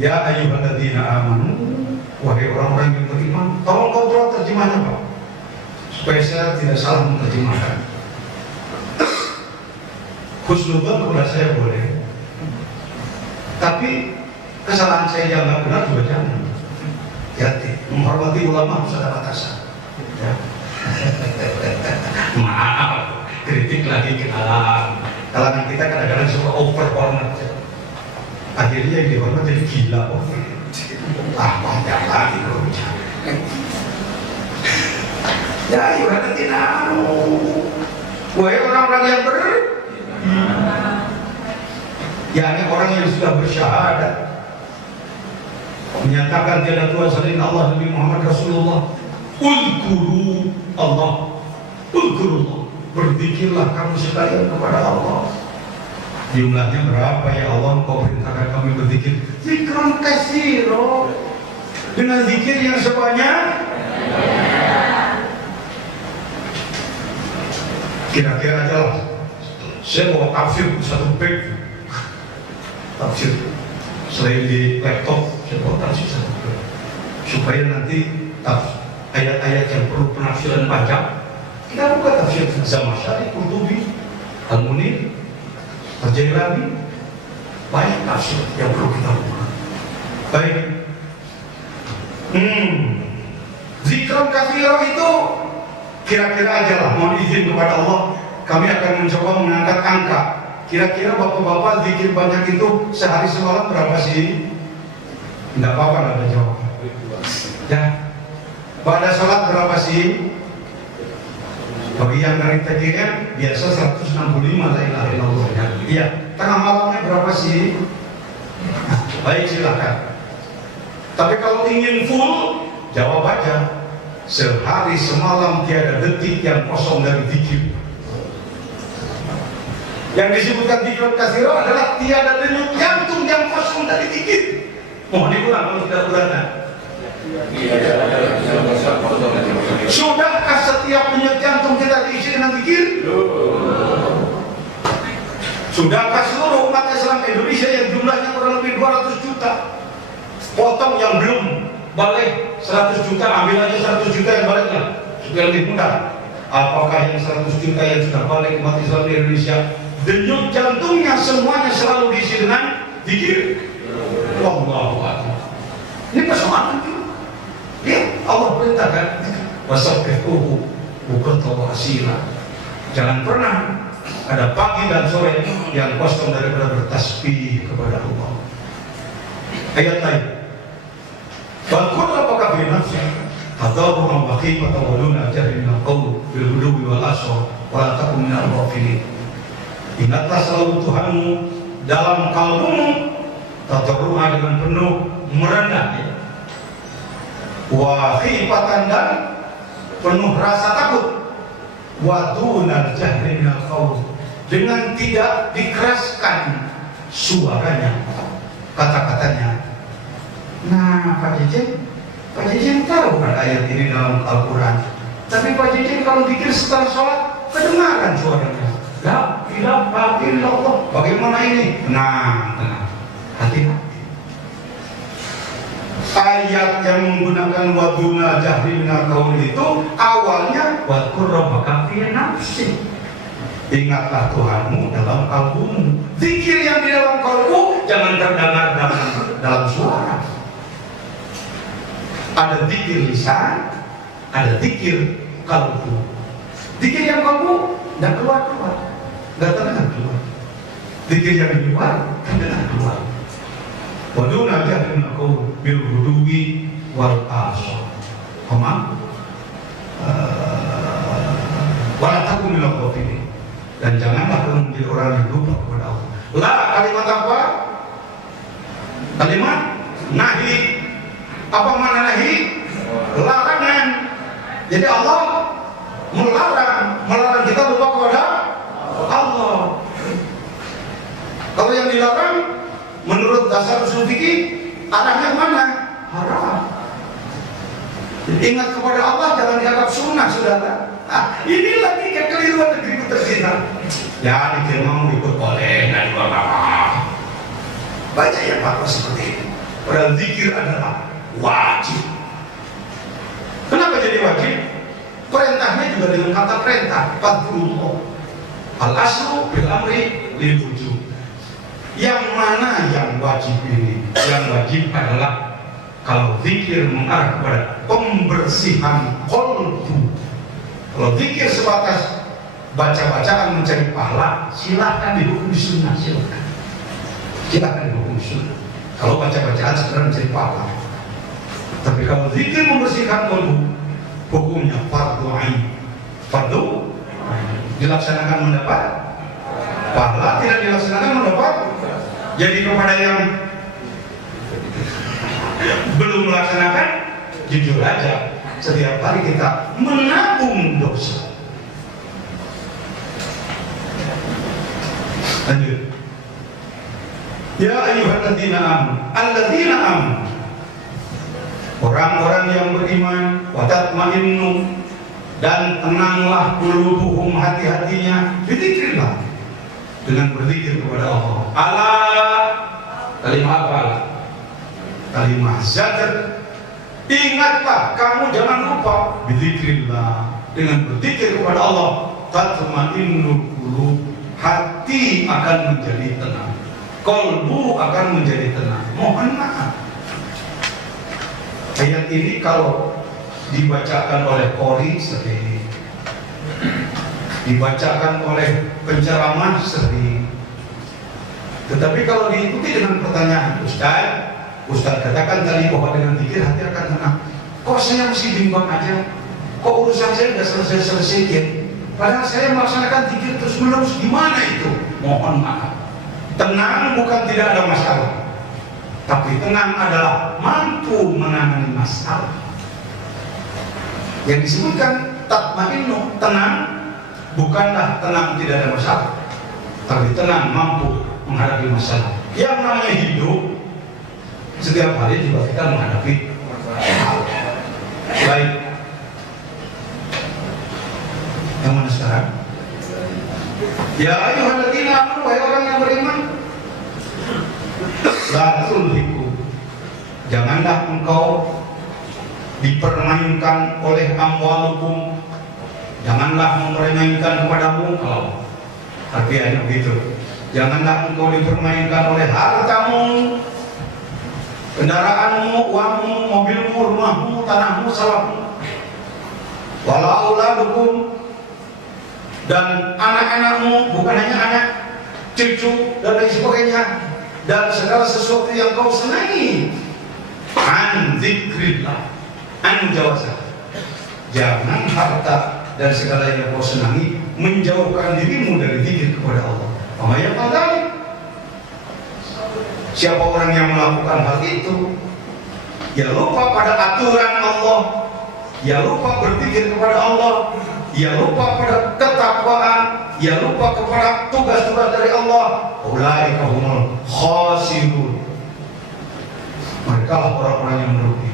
Ya ayyuhalladzina amanu, wahai orang-orang yang beriman. Tolong kontrol terjemahnya Pak, supaya saya tidak salah menerjemahkan. Husnudzon kepada saya boleh, tapi kesalahan saya yang nggak benar juga jangan. Hati, menghormati ulama harus ada batasan. Ya. Maaf, kritik lagi ke kalangan kita kadang-kadang suka over hormat. Akhirnya yang dihormat jadi gila. Banyak lagi bro. Ya ibaratnya wahai orang-orang yang yakni orang yang sudah bersyahadat, menyatakan tiada Tuhan selain Allah, Nabi Muhammad Rasulullah. Ulkuru Allah, ulkurullah, berzikirlah kamu sekalian kepada Allah. Jumlahnya berapa ya Allah kau perintahkan kami berzikir? Zikran katsira, dengan zikir yang sebanyak. Kira-kira aja lah, saya mau tafsir satu page, tafsir selain di laptop saya mau tafsir satu page, supaya nanti ayat-ayat yang perlu penafsiran panjang kita buka tafsir Zamakhsyari, Qurtubi, Al-Munir, Al-Jailani, banyak tafsir yang perlu kita buka. Baik. Zikran katsira itu kira-kira aja lah, mohon izin kepada Allah, kami akan mencoba mengangkat angka. Kira-kira bapak-bapak zikir banyak itu sehari semalam berapa sih? Tidak apa-apa, tidak ada jawaban. Ya, pada sholat berapa sih? Bagi yang dari TGM biasa 165 la ilaha illallah. Iya, tengah malamnya berapa sih? Baik, silakan. Tapi kalau ingin full, jawab aja. Sehari semalam tiada detik yang kosong dari zikir. Yang disebutkan zikir katsira adalah tiada denyut jantung yang kosong dari zikir. Mohon diulang kalau tidak berada. Sudahkah setiap denyut jantung kita diisi dengan zikir? Sudahkah seluruh umat Islam Indonesia yang jumlahnya kurang lebih 200 juta, potong yang belum balik 100 juta, ambil aja 100 juta yang baliklah supaya lebih mudah. Apakah yang 100 juta yang sudah balik umat Islam di Indonesia denyut jantungnya semuanya selalu diisi dengan zikir? Allahu Akbar. Ini persoalan itu. Ya, Allah perintahkan wasabbihuhu bukratan wa asila. Jangan pernah ada pagi dan sore yang kosong daripada bertasbih kepada Allah. Ayat lain. Balkon apakah binafsi atau orang baki atau waluna jahil minal bil ghuluwi wal asar wa la takum minal ghafilin. Ingatlah selalu Tuhanmu dalam kalbumu, tadarru'a dengan penuh merendah, wa khifatan dan penuh rasa takut, wa dunal jahri minal qaul, dengan tidak dikeraskan suaranya, kata-katanya. Nah, Pak Jejen tahu kan ayat ini dalam Al-Quran, tapi Pak Jejen kalau zikir setelah sholat kedengaran suaranya. La ilaha illallah. Bagaimana ini? Tenang, hati-hati. Ayat yang menggunakan waduna jahri minal qaul itu awalnya wadkur rabbaka fi nafsi. Ingatlah Tuhanmu dalam kalbumu. Zikir yang di dalam kalbu jangan terdengar dalam suara. Ada zikir lisan, ada zikir kalbu. Zikir yang kalbu tidak keluar, tidak terdengar keluar. Zikir yang di luar terdengar keluar. Waduna jahri minal qaul bil ghuluwi wal asar. Paham? Wala takum minal ghafilin. Dan janganlah kamu menjadi orang yang lupa kepada Allah. La, kalimat apa? Kalimat nahi. Apa makna nahi? Larangan. Jadi Allah melarang kita lupa kepada Allah. Kalau yang dilarang menurut dasar usul fikih arahnya mana? Haram. Ingat kepada Allah, jangan dianggap sunnah, saudara. Ini lagi kekeliruan negeri tercina. Ya, dikir mau ikut boleh, dan juga apa. Banyak yang fatwa seperti ini. Padahal zikir adalah wajib. Kenapa jadi wajib? Perintahnya juga dengan kata perintah, fadhkurullah. Al-aslu bil amri lil wujub. Yang mana yang wajib ini? Yang wajib adalah kalau zikir mengarah kepada pembersihan qalbu. Kalau zikir sebatas baca-bacaan mencari pahala, silakan dihukum di sunnah, silakan. Silakan dihukum di sunnah. Kalau baca-bacaan sekedar mencari pahala. Tapi kalau zikir membersihkan qalbu, hukumnya fardu ain. Fardu dilaksanakan mendapat pahala, tidak dilaksanakan mendapat. Jadi kepada yang belum melaksanakan, jujur aja, setiap hari kita menabung dosa. Lanjut. Ya ayyuhalladzina amanu, alladzina amanu, orang-orang yang beriman, wa tatma'innu, dan tenanglah qulubuhum, hati-hatinya, bizikrillah, dengan berzikir kepada Allah. Allah, kalimah apa? Kalimah zakat. Ingatlah, kamu jangan lupa, bizikrillah, dengan berzikir kepada Allah, tatma'innul qulub, hati akan menjadi tenang, qalbu akan menjadi tenang. Mohon maaf, ayat ini kalau dibacakan oleh qori sering, dibacakan oleh penceramah sering, tetapi kalau diikuti dengan pertanyaan, Ustaz katakan tadi bahwa dengan zikir hati akan tenang. Kok saya mesti bimbang aja? Kok urusan saya sudah selesai-selesai ya? Padahal saya melaksanakan zikir terus menerus. Gimana itu? Mohon maaf. Tenang bukan tidak ada masalah, tapi tenang adalah mampu menangani masalah. Yang disebutkan tatma'innu, tenang, bukanlah tenang tidak ada masalah, tapi tenang mampu menghadapi masalah. Yang namanya hidup, setiap hari juga kita menghadapi masalah. Baik, yang mana sekarang? Ya ayyuhalladzina amanu, wahai orang yang beriman, la tulhikum, janganlah engkau dipermainkan oleh amwalukum, janganlah mempermainkan kepadamu. Kalau artinya begitu, janganlah engkau dipermainkan oleh hartamu, kendaraanmu, uangmu, mobilmu, rumahmu, tanahmu, sawahmu, wala auladukum, dan anak-anakmu, bukan hanya anak, cucu dan lain sebagainya, dan segala sesuatu yang kau senangi. An dzikrillah, an jawasa, jangan harta dan segala yang kau senangi menjauhkan dirimu dari zikir kepada Allah. Amaya padahal, siapa orang yang melakukan hal itu, ya lupa pada aturan Allah, ya lupa berzikir kepada Allah, ya lupa pada ketakwaan, ya lupa kepada tugas-tugas dari Allah, ulaika humul khasirun, mereka lah orang-orang yang merugi.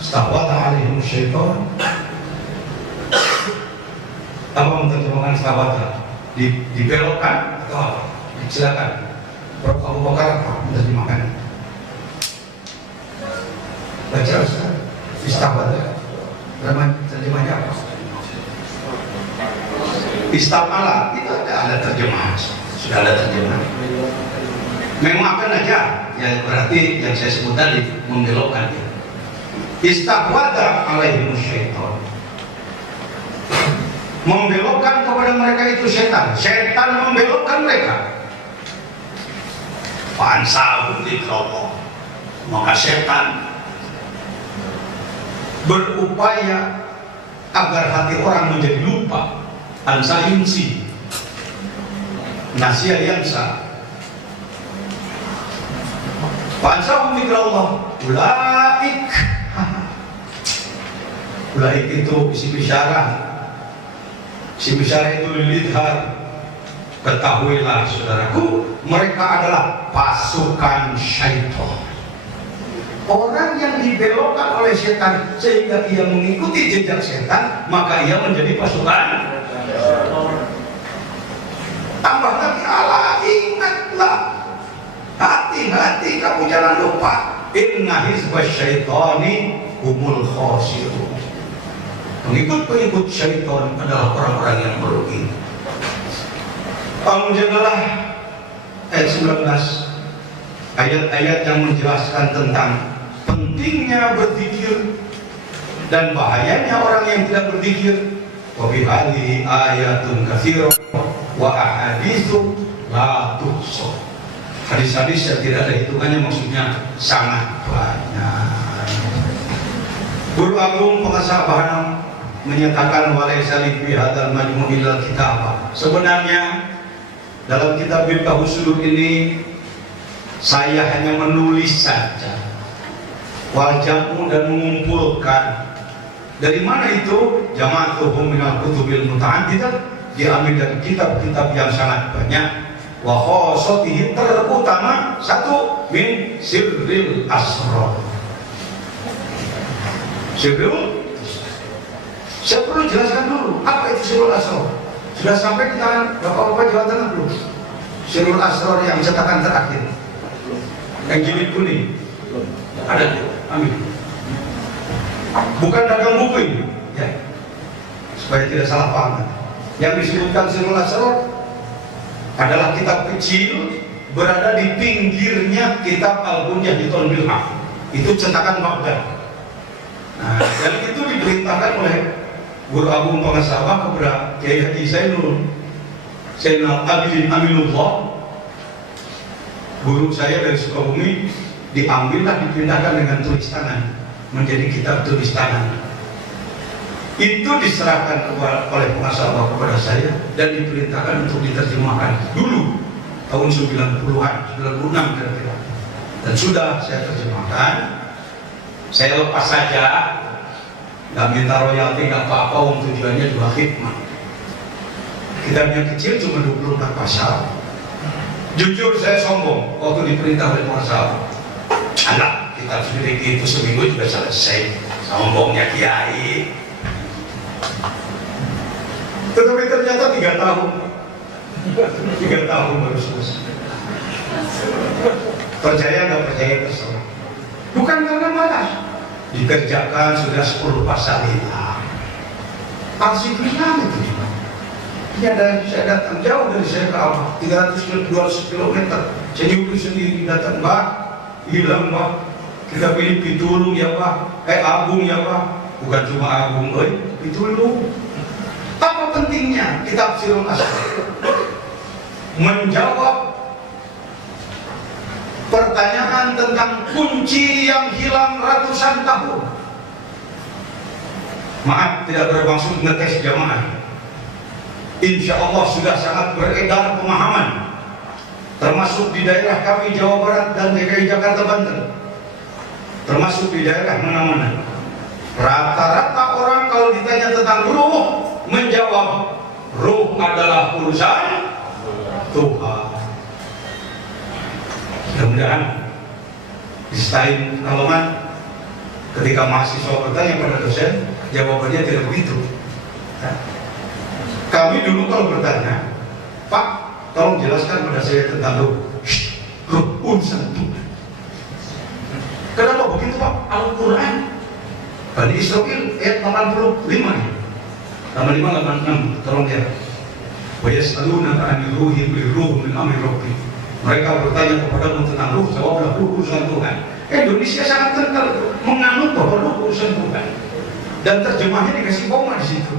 Stawata alaihim syaitan. Apa menerjemahkan stawata? Dibelokkan atau apa? Silakan Prof. Abu Bakar menerjemahkan. Baca Ustaz. Istawata. Terjemahnya apa? Istamala, itu ada terjemahan, sudah ada terjemahan. Memang aja, yang berarti yang saya sebut tadi membelokkan. Istahwada alaihim syaitan, membelokkan kepada mereka itu setan. Setan membelokkan mereka. Fansahum dzikrallah, maka setan berupaya agar hati orang menjadi lupa. Ansa yunsi, nasya yansa. Fansahum dzikrallah, ulaik. Ulaik itu isi bisyarah. Isi bisyarah itu lidhar. Ketahuilah saudaraku, mereka adalah pasukan syaitan. Orang yang dibelokkan oleh setan sehingga ia mengikuti jejak setan, maka ia menjadi pasukan. Tambah lagi, Allah, ingatlah, hati-hati, kamu jangan lupa, inna hizbas syaitani humul khasirun. Pengikut-pengikut syaitan adalah orang-orang yang merugi. Jadilah ayat 19, ayat-ayat yang menjelaskan tentang pentingnya berzikir dan bahayanya orang yang tidak berzikir. Wa bi hadhihi ayatun katsirah wa ahaditsu la tuhsa. Hadis-hadis yang tidak ada hitungannya, maksudnya sangat banyak. Guru Agung Pengasah Bahanam menyatakan walaisa li fi hadzal majmu' illa kitab. Sebenarnya dalam kitab Miftahus Sudur ini saya hanya menulis saja, wal jam'u, dan mengumpulkan. Dari mana itu? Jama'atuhum minal kutubil muta'addidah, diambil dari kitab-kitab yang sangat banyak. Wa khassatihi, terutama satu, min sirril asrar. Sirril, saya perlu jelaskan dulu apa itu sirrul asrar. Sudah sampai di tangan Bapak-bapak Jawa Tengah belum? Sirrul asrar yang cetakan terakhir, yang jilid kuning ada? Amin. Bukan dagang buku ini, ya, supaya tidak salah paham. Yang disebutkan sirrul asrar adalah kitab kecil berada di pinggirnya kitab Al-Bunyah di Tonbil Haq. Itu cetakan Baghdad. Nah, dan itu diperintahkan oleh Guru Agung Pengasabah kepada Kiai Haji Zainal Abidin Aminullah, guru saya dari Sukabumi. Diambillah, dipindahkan dengan tulis tangan menjadi kitab tulis tangan. Itu diserahkan oleh pengasabah kepada saya dan diperintahkan untuk diterjemahkan dulu tahun 90-an, 96 kira-kira. Dan sudah saya terjemahkan. Saya lepas saja, nggak minta royalti, nggak apa-apa, tujuannya juga khidmah. Kitabnya kecil, cuma 24 pasal. Jujur saya sombong waktu diperintah oleh pengasabah. Anak, kitab sedikit itu seminggu juga selesai. Sombongnya kiai. Tetapi ternyata 3 tahun baru selesai. Percaya nggak percaya terserah. Bukan karena malas, dikerjakan sudah 10 pasal hilang. Arsip hilang itu. Ini ada, saya datang jauh dari saya ke Allah, 200 km. Saya nyuruh sendiri datang, Mbak, hilang Mbak. Kita pilih Pitulung ya Pak, Agung ya Pak. Bukan cuma Agung, Pitulung. Apa pentingnya kitab Sirrul Asrar? Menjawab pertanyaan tentang kunci yang hilang ratusan tahun. Maaf, tidak bermaksud ngetes jamaah. Insya Allah sudah sangat beredar pemahaman, termasuk di daerah kami Jawa Barat dan DKI Jakarta, Banten, termasuk di daerah mana-mana. Rata-rata orang kalau ditanya tentang ruh, menjawab ruh adalah urusan Tuhan. Mudah-mudahan distain kalaman ketika mahasiswa bertanya pada dosen, jawabannya tidak begitu. Kami dulu kalau bertanya, Pak, tolong jelaskan pada saya tentang ruh. Ruh urusan Tuhan. Kenapa begitu Pak? Al-Quran Bani Israil ayat 85 ya. 85-86, tolong ya. Wa yas'alunaka 'anil ruhi qul ruhu min amri rabbi. Mereka bertanya kepadamu tentang ruh, jawablah ruh urusan Tuhan. Indonesia sangat kental menganut bahwa ruh urusan Tuhan. Dan terjemahnya dikasih koma di situ.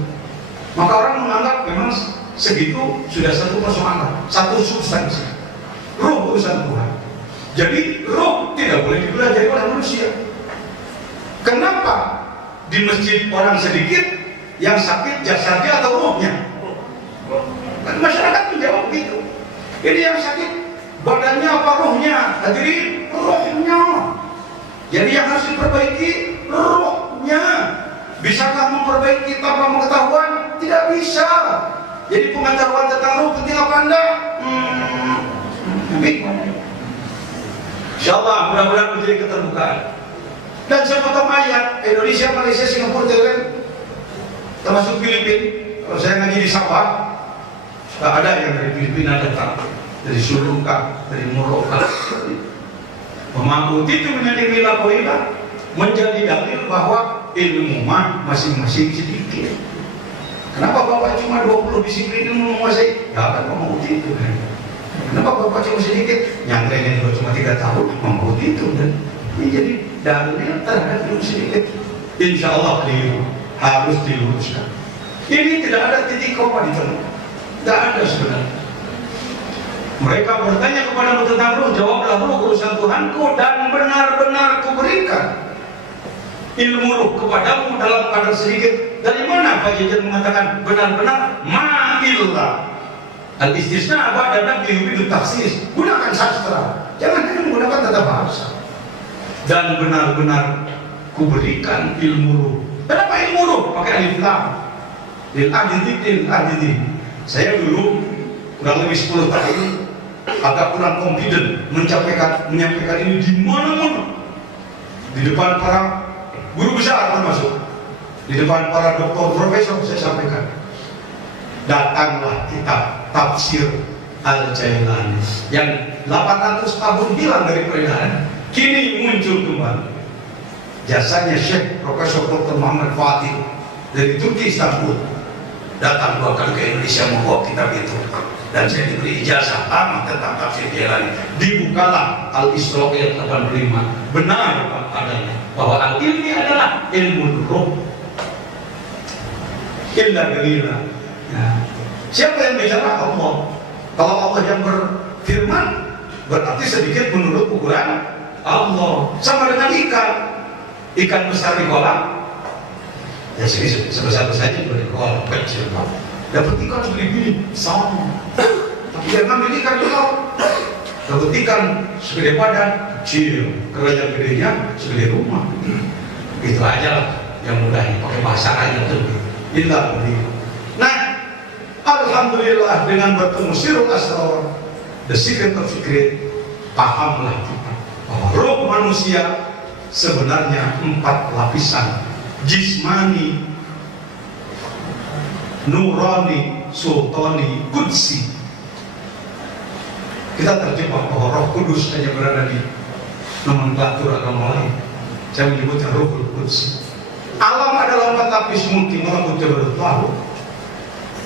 Maka orang menganggap memang segitu sudah satu persoalan, satu substansi. Ruh urusan Tuhan. Jadi ruh tidak boleh dipelajari oleh manusia. Kenapa di masjid orang sedikit, yang sakit jasadnya atau ruhnya? Masyarakat menjawab begitu. Ini yang sakit badannya apa ruhnya? Hadirin, ruhnya. Jadi yang harus diperbaiki ruhnya. Bisakah memperbaiki tanpa pengetahuan? Tidak bisa. Jadi pengetahuan tentang ruh penting apa Anda? Insyaallah mudah-mudahan menjadi keterbukaan. Dan saya potong ayat Indonesia, Malaysia, Singapura, Thailand, termasuk Filipina. Kalau saya ngaji di Sabah, tak ada yang dari Filipina datang, dari Sulungka, dari Moroka. Memangku itu menjadi milah koilah. menjadi dalil bahwa ilmu mah masing-masing sedikit. Kenapa Bapak cuma 20 disiplin ilmu menguasai? Ya kan mau itu kan. Kenapa Bapak cuma sedikit? Nyantrennya juga cuma 3 tahun, mau itu kan. Ini jadi dalil terhadap ilmu sedikit. Insya Allah keliru, harus diluruskan. Ini tidak ada titik koma di tengah, tidak ada sebenarnya. Mereka bertanya kepadamu tentang roh, jawablah roh urusan Tuhanku dan benar-benar kuberikan ilmu roh kepadamu dalam kadar sedikit. Dari mana Pak Jajan mengatakan benar-benar? Ma'illah. Al-istisna ba'da nafi yufidu taksis. Gunakan sastra, jangan hanya menggunakan tata bahasa. Dan benar-benar kuberikan ilmu roh. Kenapa ilmu roh? Pakai alif lam. Lil adidi. Saya dulu kurang lebih 10 tahun agak kurang confident menyampaikan ini di mana-mana. Di depan para guru besar termasuk, di depan para doktor profesor saya sampaikan. Datanglah kitab Tafsir Al-Jailani yang 800 tahun hilang dari peredaran, kini muncul kembali. Jasanya Syekh Profesor Dr. Muhammad Fatih dari Turki, Istanbul, datang 2 kali ke Indonesia membawa kitab itu, dan saya diberi ijazah tamat tentang Tafsir Jailani. Dibukalah Al-Isra ayat 85. Benar Pak adanya bahwa al-ilmi adalah ilmu roh. Illa galila. Nah, siapa yang bicara? Allah. Kalau Allah yang berfirman, berarti sedikit menurut ukuran Allah. Sama dengan ikan besar di kolam, ya sini sebesar saja di kolam kecil, dapat ikan segede-gede sama. Tapi jangan ambil ikan di laut, dapat ikan segede badan kecil, kerajaan gedenya segede rumah. Itu aja lah yang mudahnya, pakai bahasa aja tuh. Inilah begitu. Nah, alhamdulillah dengan bertemu Sirul Asrar, the secret of secret, pahamlah kita bahwa roh manusia sebenarnya 4 lapisan: jismani, nurani, sultani, qudsi. Kita terjebak bahwa Roh Kudus hanya berada di nomenklatur agama lain. Saya menyebutnya Rohul Qudsi. Alam adalah 4 lapis multi malakut jabarut lahu.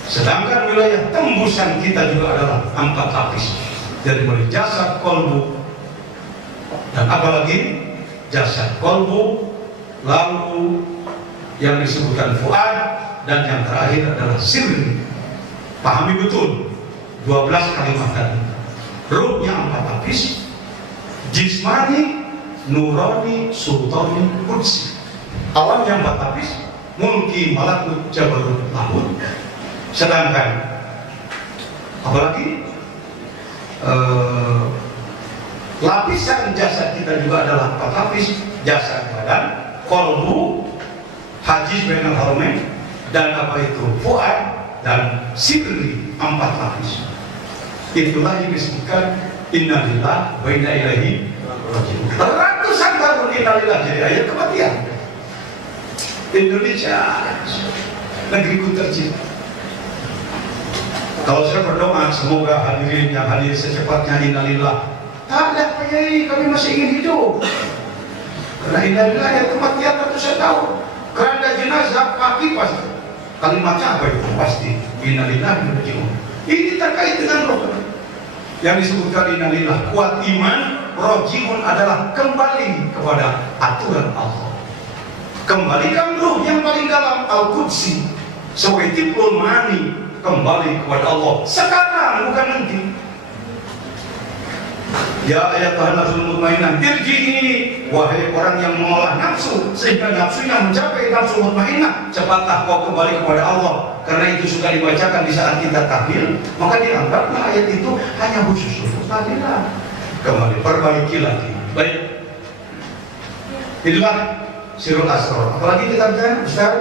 Sedangkan wilayah tembusan kita juga adalah 4 lapis, dari mulai jasad, kolbu, dan apalagi jasad, kolbu, lalu yang disebutkan fuad, dan yang terakhir adalah sirri. Pahami betul 12 kalimat tadi. Ruhnya 4 lapis: jismani, nurani, sultani, qudsi. Alam yang 4 lapis: mulki, malakut, jabarut, lahut. Sedangkan apalagi lapisan jasad kita juga adalah 4 lapis: jasad badan, kolbu, hajis bainal haramain, dan apa itu fuad, dan sirri, 4 lapis. Itulah yang disebutkan innalillah wa inna ilaihi raji'un. Ratusan tahun innalillah jadi ayat kematian. Indonesia, negeriku tercinta. Kalau saya berdoa semoga hadirin yang hadir secepatnya innalillah. Tak ada Pak Yai, kami masih ingin hidup. Karena innalillah ayat kematian ratusan tahun. Keranda jenazah kaki pasti. Kalimatnya apa itu? Pasti innalillah wa inna ilaihi raji'un. Ini terkait dengan roh yang disebutkan innalillah. Kuat iman, rojiun adalah kembali kepada aturan Allah. Kembalikan roh yang paling dalam, al-qudsi, sewetipul mani, kembali kepada Allah sekarang, bukan nanti. Ya ayat Tuhan nafsul mutmainnah, irji'i, wahai orang yang mengolah nafsu sehingga nafsunya mencapai nafsul mutmainnah, cepatlah kau kembali kepada Allah. Karena itu sudah dibacakan di saat kita tahlil, maka dianggaplah ayat itu hanya khusus untuk tahlilan. Kembali, perbaiki lagi. Baik, itulah Sirul Asrar. Apalagi kita bicara Ustaz,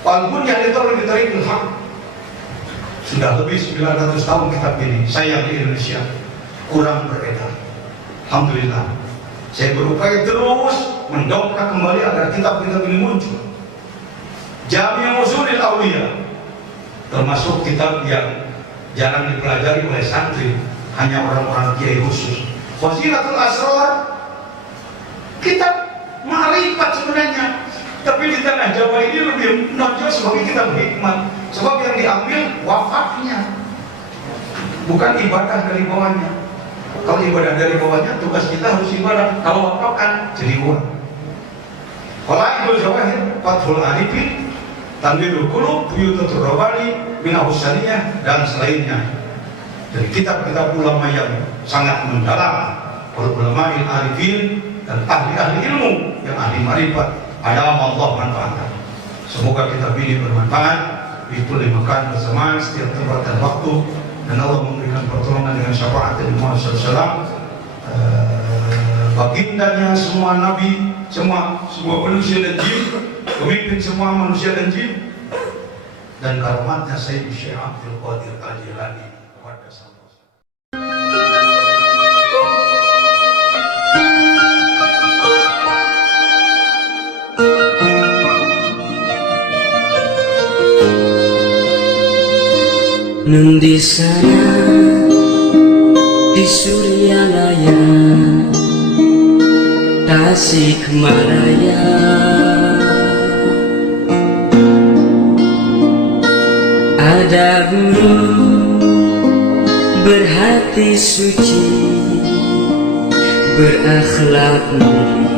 walaupun yang itu lebih tarik hak, sudah lebih 900 tahun kitab ini saya di Indonesia kurang beredar. Alhamdulillah, saya berupaya terus mendongkrak kembali agar kitab-kitab ini muncul. Jami' Ushulil Awliya, termasuk kitab yang jarang dipelajari oleh santri, hanya orang-orang kiai khusus. Fazilatul Asrar, kitab Marifat sebenarnya. Tapi di tanah Jawa ini lebih menonjol sebagai kitab hikmat. Sebab yang diambil wafatnya, bukan ibadah dari bawahnya. Kalau ibadah dari bawahnya, tugas kita harus ibadah. Kalau wafat kan jadi uang. Qalaidul Jawahir, Fathul Arifin, Tanwirul Qulub, Buyutatur Rabbani, Minahus Saniyah, dan selainnya. Dari kitab-kitab ulama yang sangat mendalam, para ulama arifin dan ahli-ahli ilmu yang ahli marifat, ada Allah manfaatkan. Semoga kitab ini bermanfaat, dikulli makan bersamaan setiap tempat dan waktu, dan Allah memberikan pertolongan dengan syafaat Nabi Muhammad SAW, bagindanya semua nabi, semua manusia dan jin, pemimpin semua manusia dan jin, dan karamatnya Sayyid Syekh Abdul Qadir Al-Jilani. Nun di sana di Suryalaya, Tasikmalaya, ada guru berhati suci, berakhlak mulia,